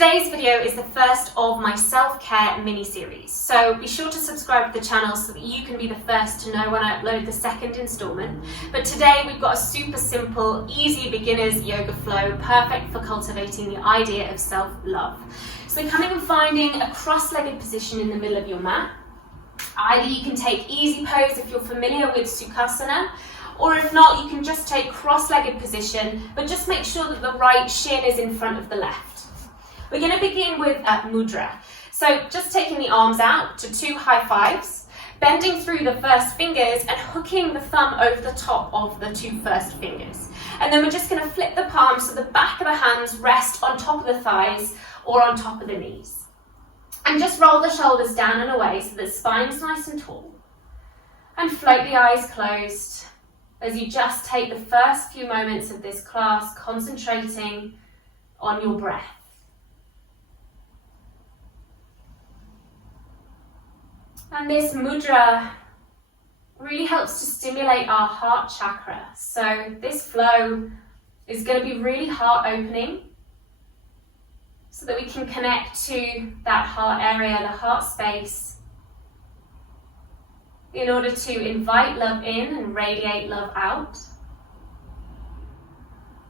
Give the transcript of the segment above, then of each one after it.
Today's video is the first of my self-care mini-series, so be sure to subscribe to the channel so that you can be the first to know when I upload the second installment. But today we've got a super simple, easy beginner's yoga flow, perfect for cultivating the idea of self-love. So coming and finding a cross-legged position in the middle of your mat. Either you can take easy pose if you're familiar with Sukhasana, or if not, you can just take cross-legged position, but just make sure that the right shin is in front of the left. We're going to begin with Mudra. So just taking the arms out to 2 high fives, bending through the first fingers and hooking the thumb over the top of the 2 first fingers. And then we're just going to flip the palms so the back of the hands rest on top of the thighs or on top of the knees. And just roll the shoulders down and away so the spine's nice and tall. And float the eyes closed as you just take the first few moments of this class concentrating on your breath. And this mudra really helps to stimulate our heart chakra. So this flow is going to be really heart opening so that we can connect to that heart area, the heart space, in order to invite love in and radiate love out,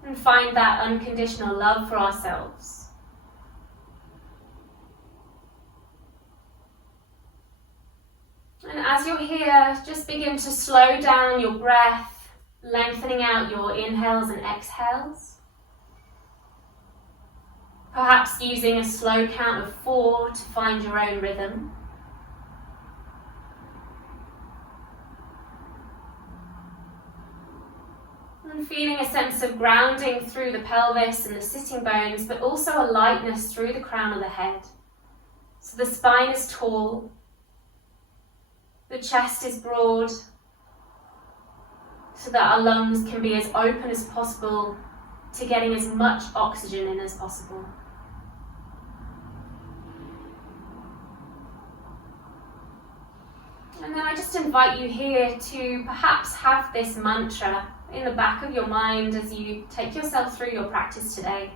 and find that unconditional love for ourselves. And as you're here, just begin to slow down your breath, lengthening out your inhales and exhales. Perhaps using a slow count of 4 to find your own rhythm. And feeling a sense of grounding through the pelvis and the sitting bones, but also a lightness through the crown of the head. So the spine is tall. The chest is broad, so that our lungs can be as open as possible to getting as much oxygen in as possible. And then I just invite you here to perhaps have this mantra in the back of your mind as you take yourself through your practice today.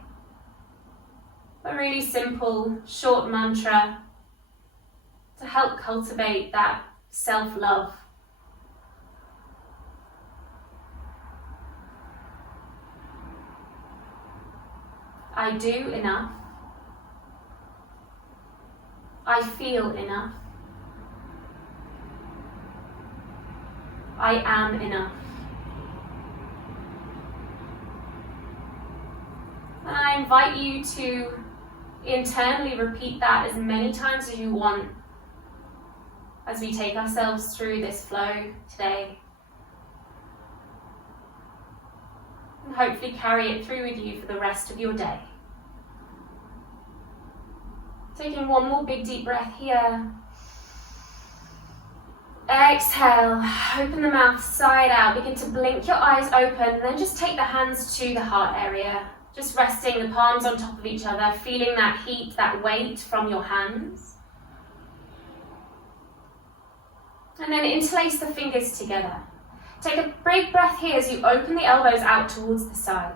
A really simple, short mantra to help cultivate that self-love. I do enough. I feel enough. I am enough. And I invite you to internally repeat that as many times as you want as we take ourselves through this flow today. And hopefully carry it through with you for the rest of your day. Taking one more big deep breath here. Exhale, open the mouth side out, begin to blink your eyes open, and then just take the hands to the heart area. Just resting the palms on top of each other, feeling that heat, that weight from your hands. And then interlace the fingers together. Take a big breath here as you open the elbows out towards the side.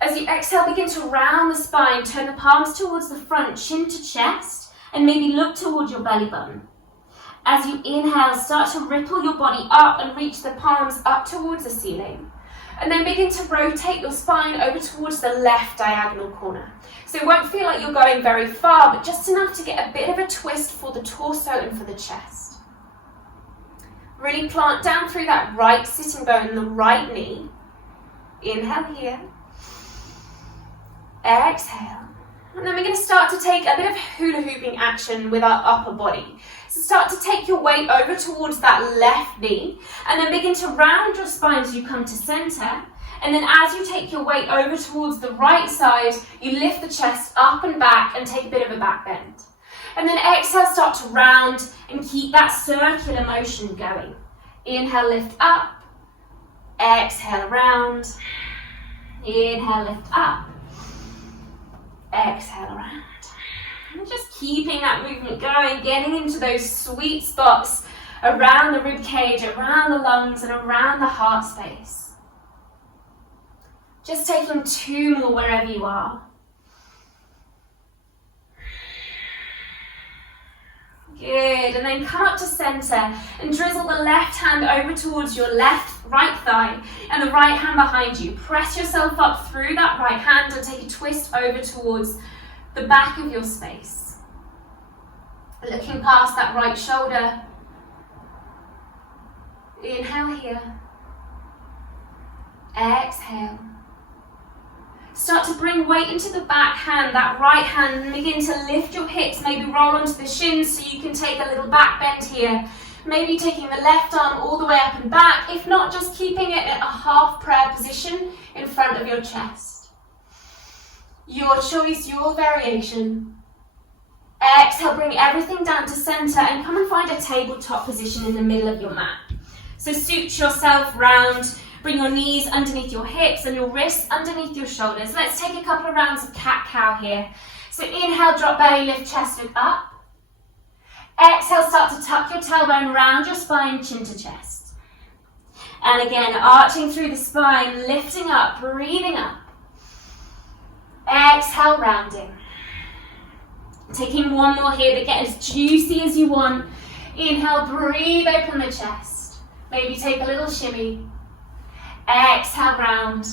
As you exhale, begin to round the spine, turn the palms towards the front, chin to chest, and maybe look towards your belly button. As you inhale, start to ripple your body up and reach the palms up towards the ceiling. And then begin to rotate your spine over towards the left diagonal corner. So it won't feel like you're going very far, but just enough to get a bit of a twist for the torso and for the chest. Really plant down through that right sitting bone and the right knee. Inhale here. Exhale. And then we're going to start to take a bit of hula hooping action with our upper body. So start to take your weight over towards that left knee and then begin to round your spine as you come to center. And then as you take your weight over towards the right side, you lift the chest up and back and take a bit of a back bend. And then exhale, start to round and keep that circular motion going. Inhale, lift up. Exhale, round. Inhale, lift up. Exhale, around. And just keeping that movement going, getting into those sweet spots around the rib cage, around the lungs, and around the heart space. Just taking 2 more wherever you are. Good, and then come up to center and drizzle the left hand over towards your right thigh and the right hand behind you. Press yourself up through that right hand and take a twist over towards the back of your space. Looking past that right shoulder. Inhale here. Exhale. Start to bring weight into the back hand, that right hand, and begin to lift your hips, maybe roll onto the shins so you can take a little back bend here. Maybe taking the left arm all the way up and back, if not just keeping it at a half prayer position in front of your chest. Your choice, your variation. Exhale, bring everything down to center and come and find a tabletop position in the middle of your mat. So suit yourself round. Bring your knees underneath your hips and your wrists underneath your shoulders. Let's take a couple of rounds of cat-cow here. So inhale, drop belly, lift chest, look up. Exhale, start to tuck your tailbone round your spine, chin to chest. And again, arching through the spine, lifting up, breathing up. Exhale, rounding. Taking one more here, but get as juicy as you want. Inhale, breathe, open the chest. Maybe take a little shimmy. Exhale, round.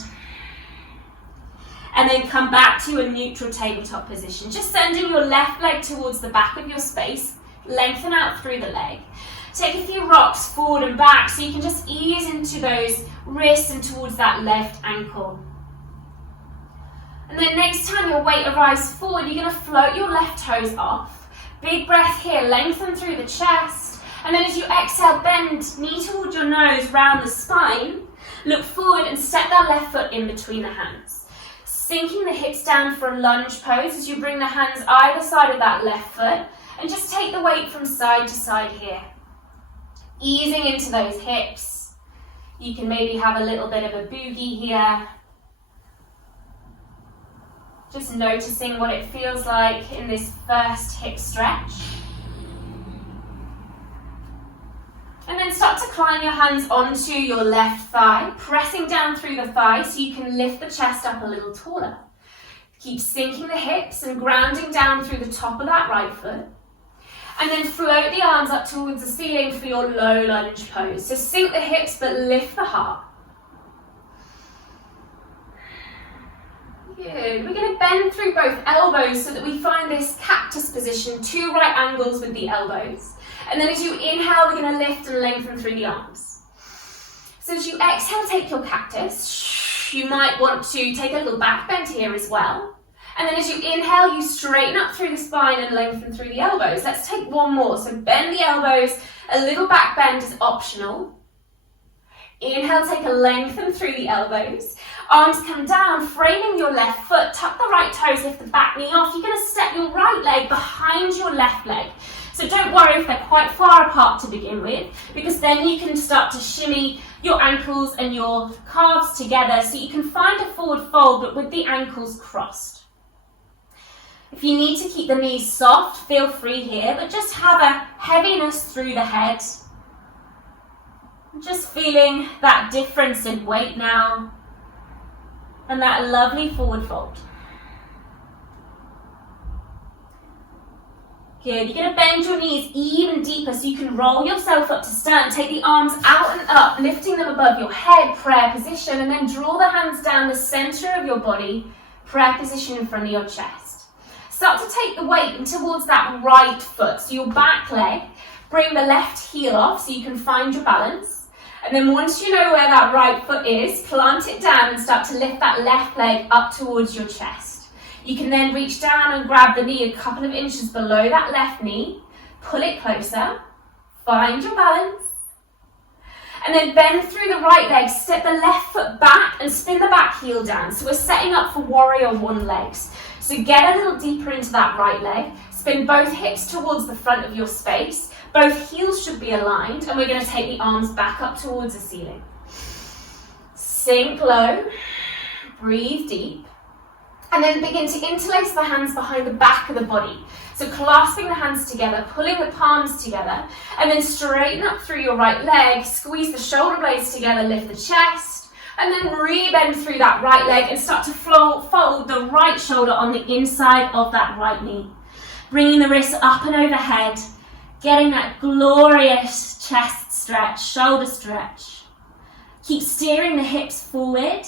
And then come back to a neutral tabletop position. Just sending your left leg towards the back of your space. Lengthen out through the leg. Take a few rocks forward and back so you can just ease into those wrists and towards that left ankle. And then next time your weight arrives forward, you're going to float your left toes off. Big breath here, lengthen through the chest. And then as you exhale, bend knee towards your nose, round the spine. Look forward and step that left foot in between the hands. Sinking the hips down for a lunge pose as you bring the hands either side of that left foot and just take the weight from side to side here. Easing into those hips. You can maybe have a little bit of a boogie here. Just noticing what it feels like in this first hip stretch. And then start to climb your hands onto your left thigh, pressing down through the thigh so you can lift the chest up a little taller. Keep sinking the hips and grounding down through the top of that right foot. And then float the arms up towards the ceiling for your low lunge pose. So sink the hips but lift the heart. Good. We're going to bend through both elbows so that we find this cactus position, 2 right angles with the elbows. And then as you inhale, we're going to lift and lengthen through the arms. So as you exhale, take your cactus. You might want to take a little back bend here as well. And then as you inhale, you straighten up through the spine and lengthen through the elbows. Let's take one more. So bend the elbows. A little back bend is optional. Inhale, take a lengthen through the elbows. Arms come down, framing your left foot. Tuck the right toes, lift the back knee off. You're going to step your right leg behind your left leg. So don't worry if they're quite far apart to begin with, because then you can start to shimmy your ankles and your calves together so you can find a forward fold but with the ankles crossed. If you need to keep the knees soft, feel free here, but just have a heaviness through the head. Just feeling that difference in weight now and that lovely forward fold. Good, you're going to bend your knees even deeper so you can roll yourself up to stand. Take the arms out and up, lifting them above your head, prayer position, and then draw the hands down the center of your body, prayer position in front of your chest. Start to take the weight in towards that right foot, so your back leg. Bring the left heel off so you can find your balance. And then once you know where that right foot is, plant it down and start to lift that left leg up towards your chest. You can then reach down and grab the knee a couple of inches below that left knee, pull it closer, find your balance, and then bend through the right leg, step the left foot back and spin the back heel down. So we're setting up for warrior 1 legs. So get a little deeper into that right leg, spin both hips towards the front of your space, both heels should be aligned, and we're going to take the arms back up towards the ceiling. Sink low, breathe deep. And then begin to interlace the hands behind the back of the body. So clasping the hands together, pulling the palms together, and then straighten up through your right leg, squeeze the shoulder blades together, lift the chest, and then re-bend through that right leg and start to fold the right shoulder on the inside of that right knee. Bringing the wrists up and overhead, Getting that glorious chest stretch, shoulder stretch. Keep steering the hips forward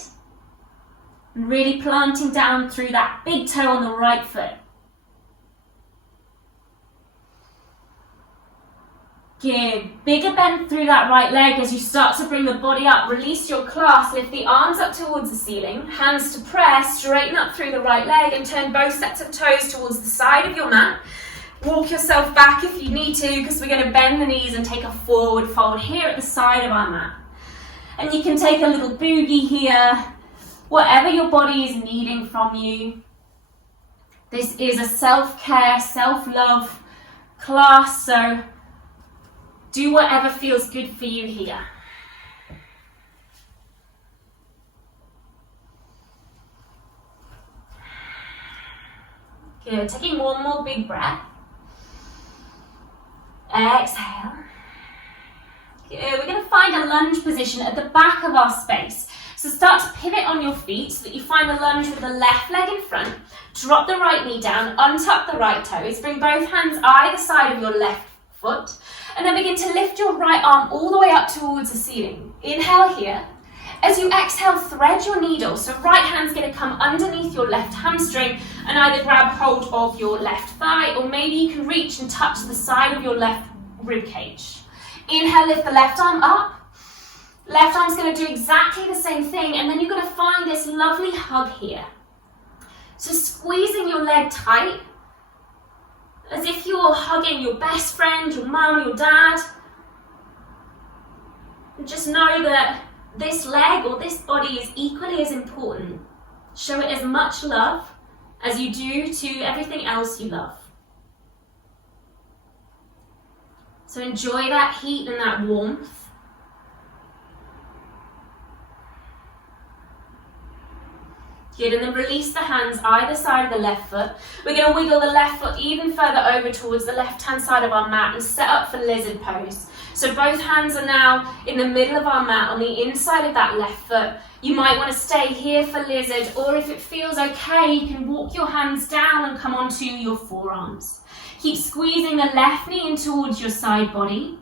and really planting down through that big toe on the right foot. Good. Bigger bend through that right leg as you start to bring the body up. Release your clasp, lift the arms up towards the ceiling, hands to prayer, straighten up through the right leg and turn both sets of toes towards the side of your mat. Walk yourself back if you need to, because we're going to bend the knees and take a forward fold here at the side of our mat. And you can take a little boogie here, whatever your body is needing from you. This is a self-care, self-love class, so do whatever feels good for you here. Good, taking one more big breath. Exhale. Good, we're going to find a lunge position at the back of our space. So start to pivot on your feet so that you find a lunge with the left leg in front. Drop the right knee down, untuck the right toes, bring both hands either side of your left foot, and then begin to lift your right arm all the way up towards the ceiling. Inhale here. As you exhale, thread your needle. So right hand's going to come underneath your left hamstring and either grab hold of your left thigh, or maybe you can reach and touch the side of your left rib cage. Inhale, lift the left arm up. Left arm's going to do exactly the same thing, and then you're going to find this lovely hug here. So squeezing your leg tight, as if you're hugging your best friend, your mum, your dad. And just know that this leg or this body is equally as important. Show it as much love as you do to everything else you love. So enjoy that heat and that warmth. Good, and then release the hands either side of the left foot. We're going to wiggle the left foot even further over towards the left-hand side of our mat and set up for lizard pose. So both hands are now in the middle of our mat on the inside of that left foot. You might want to stay here for lizard, or if it feels okay, you can walk your hands down and come onto your forearms. Keep squeezing the left knee in towards your side body.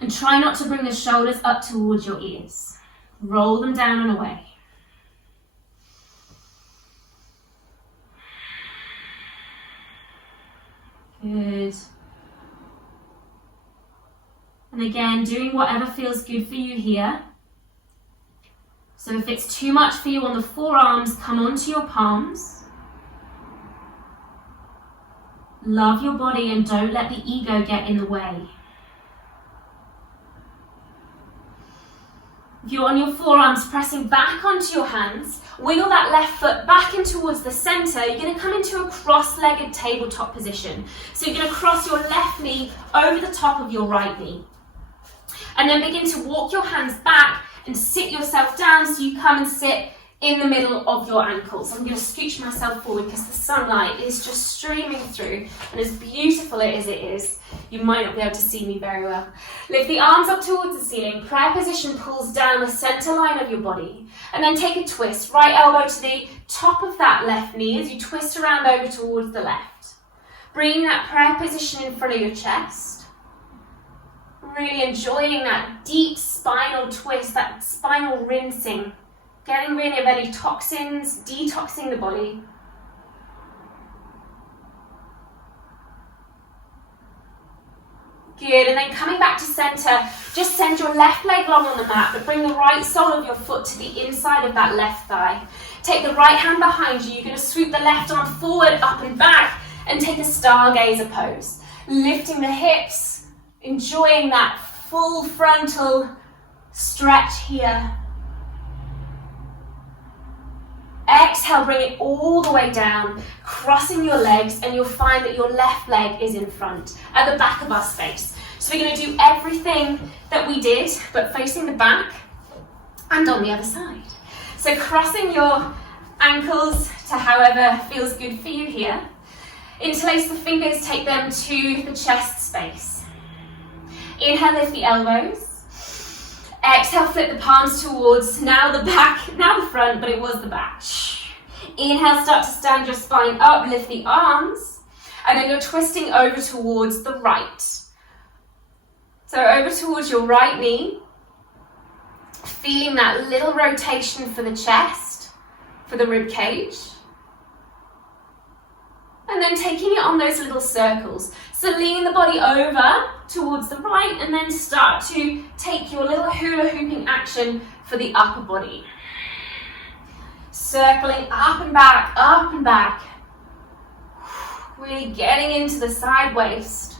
And try not to bring the shoulders up towards your ears. Roll them down and away. Good. And again, doing whatever feels good for you here. So if it's too much for you on the forearms, come onto your palms. Love your body and don't let the ego get in the way. If you're on your forearms, pressing back onto your hands, wiggle that left foot back in towards the center. You're going to come into a cross-legged tabletop position. So you're going to cross your left knee over the top of your right knee. And then begin to walk your hands back and sit yourself down so you come and sit in the middle of your ankles. I'm going to scooch myself forward because the sunlight is just streaming through, and as beautiful as it is, you might not be able to see me very well. Lift the arms up towards the ceiling. Prayer position pulls down the center line of your body, and then take a twist. Right elbow to the top of that left knee as you twist around over towards the left. Bringing that prayer position in front of your chest. Really enjoying that deep spinal twist, that spinal rinsing. Getting rid of any toxins, detoxing the body. Good, and then coming back to center, just send your left leg long on the mat, but bring the right sole of your foot to the inside of that left thigh. Take the right hand behind you. You're going to swoop the left arm forward, up and back, and take a stargazer pose. Lifting the hips, enjoying that full frontal stretch here. Exhale, bring it all the way down, crossing your legs, and you'll find that your left leg is in front, at the back of our space. So we're going to do everything that we did, but facing the back and on the other side. So crossing your ankles to however feels good for you here. Interlace the fingers, take them to the chest space. Inhale, lift the elbows. Exhale, flip the palms towards now the back, now the front, but it was the back. Inhale, start to stand your spine up, lift the arms. And then you're twisting over towards the right. So over towards your right knee, feeling that little rotation for the chest, for the rib cage. And then taking it on those little circles. So lean the body over towards the right and then start to take your little hula hooping action for the upper body. Circling up and back, up and back. Really getting into the side waist.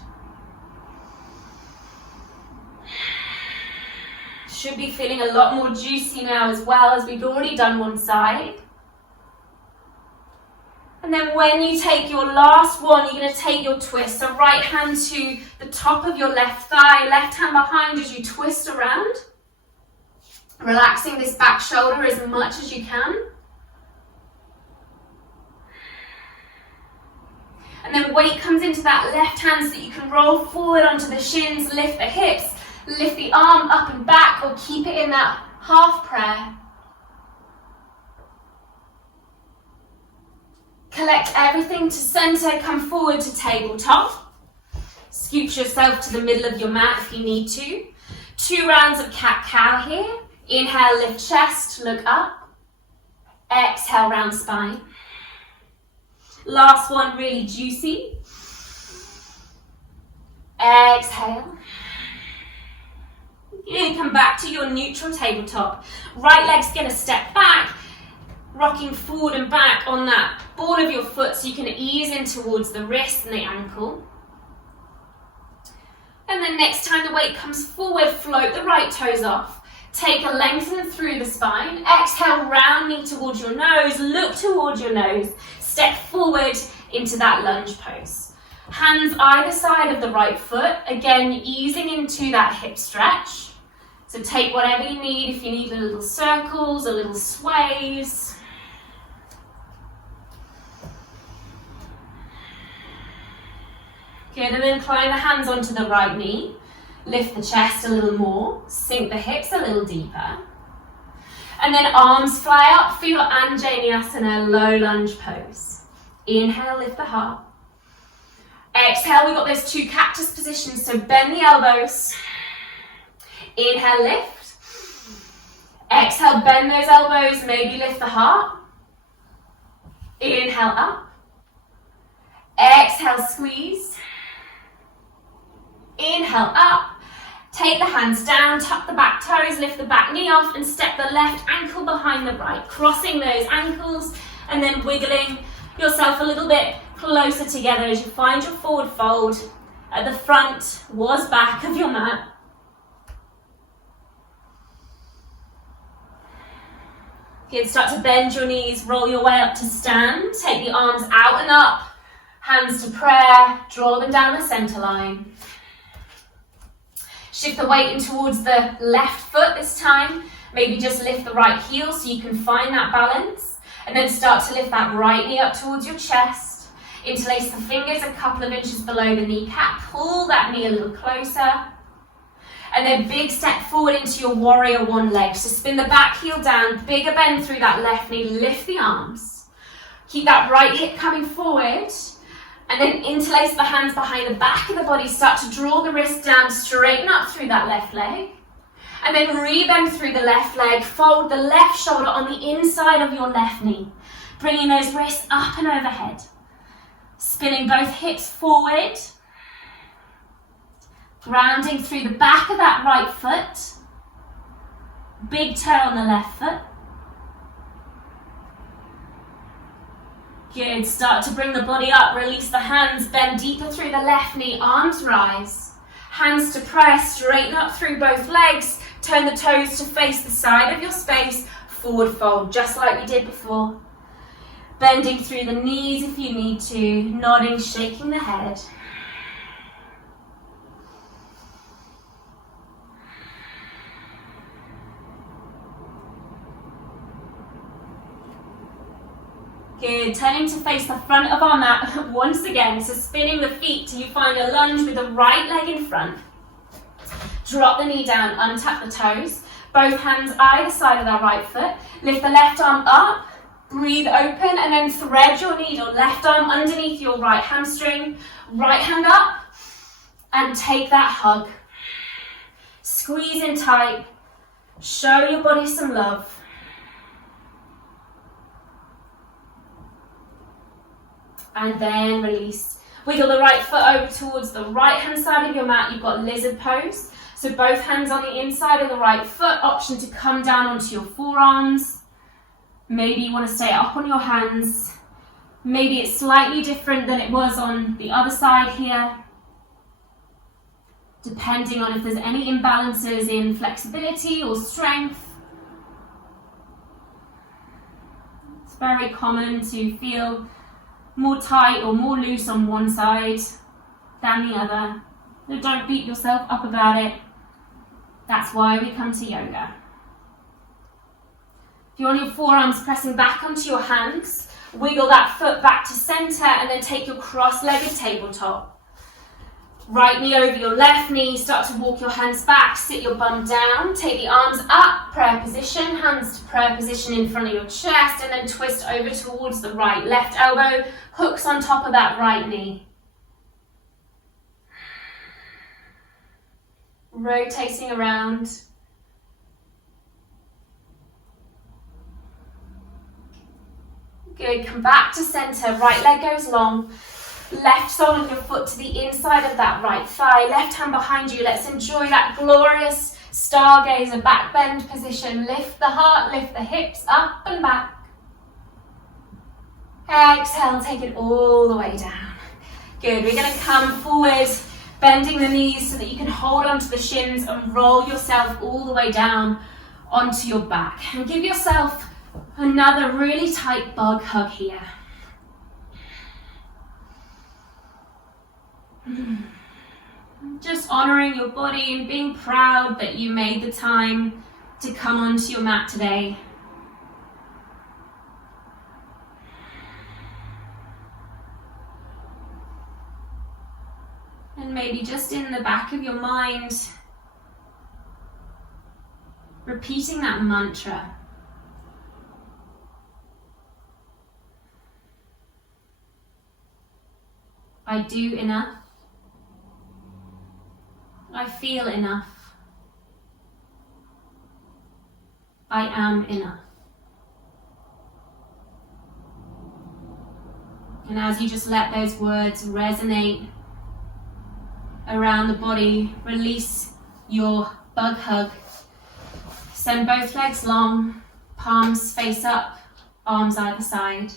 Should be feeling a lot more juicy now as well, as we've already done one side. And then when you take your last one, you're going to take your twist. So right hand to the top of your left thigh, left hand behind as you twist around. Relaxing this back shoulder as much as you can. And then weight comes into that left hand so that you can roll forward onto the shins, lift the hips, lift the arm up and back, or keep it in that half prayer. Collect everything to center, come forward to tabletop. Scoot yourself to the middle of your mat if you need to. 2 rounds of cat-cow here. Inhale, lift chest, look up. Exhale, round spine. Last one, really juicy. Exhale. Good, come back to your neutral tabletop. Right leg's gonna step back, rocking forward and back on that ball of your foot so you can ease in towards the wrist and the ankle. And then next time the weight comes forward, float the right toes off. Take a lengthen through the spine. Exhale, round knee towards your nose, look towards your nose. Step forward into that lunge pose. Hands either side of the right foot, again easing into that hip stretch. So take whatever you need, if you need a little circles, a little sways. Good, and then climb the hands onto the right knee. Lift the chest a little more, sink the hips a little deeper. And then arms fly up for your Anjaneyasana low lunge pose. Inhale, lift the heart. Exhale, we've got those 2 cactus positions, so bend the elbows. Inhale, lift. Exhale, bend those elbows, maybe lift the heart. Inhale, up. Exhale, squeeze. Inhale, up. Take the hands down, tuck the back toes, lift the back knee off, and step the left ankle behind the right, crossing those ankles, and then wiggling yourself a little bit closer together as you find your forward fold at the front was back of your mat. Good, start to bend your knees, roll your way up to stand, take the arms out and up, hands to prayer, draw them down the center line. Shift the weight in towards the left foot this time. Maybe just lift the right heel so you can find that balance. And then start to lift that right knee up towards your chest. Interlace the fingers a couple of inches below the kneecap. Pull that knee a little closer. And then big step forward into your warrior 1 leg. So spin the back heel down, bigger bend through that left knee, lift the arms. Keep that right hip coming forward. And then interlace the hands behind the back of the body. Start to draw the wrist down, straighten up through that left leg. And then rebend through the left leg. Fold the left shoulder on the inside of your left knee. Bringing those wrists up and overhead. Spinning both hips forward. Grounding through the back of that right foot. Big toe on the left foot. Good, start to bring the body up, release the hands, bend deeper through the left knee, arms rise. Hands to prayer, straighten up through both legs, turn the toes to face the side of your space, forward fold, just like we did before. Bending through the knees if you need to, nodding, shaking the head. Good, turning to face the front of our mat once again. So spinning the feet till you find a lunge with the right leg in front. Drop the knee down, untuck the toes. Both hands either side of that right foot. Lift the left arm up, Breathe open and then thread your needle. Left arm underneath your right hamstring. Right hand up and take that hug. Squeeze in tight. Show your body some love. And then release. Wiggle the right foot over towards the right hand side of your mat. You've got lizard pose. So both hands on the inside of the right foot. Option to come down onto your forearms. Maybe you want to stay up on your hands. Maybe it's slightly different than it was on the other side here, depending on if there's any imbalances in flexibility or strength. It's very common to feel more tight or more loose on one side than the other. So don't beat yourself up about it. That's why we come to yoga. If you're on your forearms pressing back onto your hands, wiggle that foot back to center and then take your cross-legged tabletop. Right knee over your left knee, start to walk your hands back, sit your bum down, take the arms up, prayer position, hands to prayer position in front of your chest, and then twist over towards the right. Left elbow hooks on top of that right knee. Rotating around. Good, come back to center, right leg goes long. Left sole of your foot to the inside of that right thigh, left hand behind you. Let's enjoy that glorious stargazer back bend position. Lift the heart, lift the hips up and back. Exhale, take it all the way down. Good, we're going to come forward, bending the knees so that you can hold onto the shins and roll yourself all the way down onto your back. And give yourself another really tight bug hug here. Just honoring your body and being proud that you made the time to come onto your mat today. And maybe just in the back of your mind, repeating that mantra. I do enough. I feel enough. I am enough. And as you just let those words resonate around the body, release your bug hug. Send both legs long, palms face up, arms either side.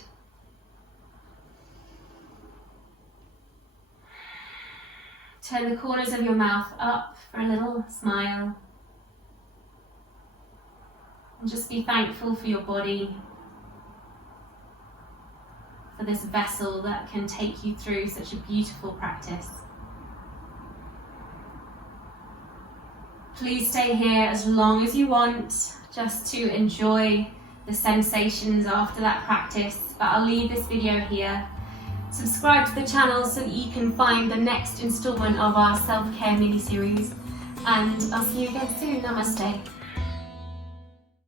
Turn the corners of your mouth up for a little smile. And just be thankful for your body, for this vessel that can take you through such a beautiful practice. Please stay here as long as you want, just to enjoy the sensations after that practice. But I'll leave this video here. Subscribe to the channel so that you can find the next installment of our self-care mini-series. And I'll see you again soon. Namaste.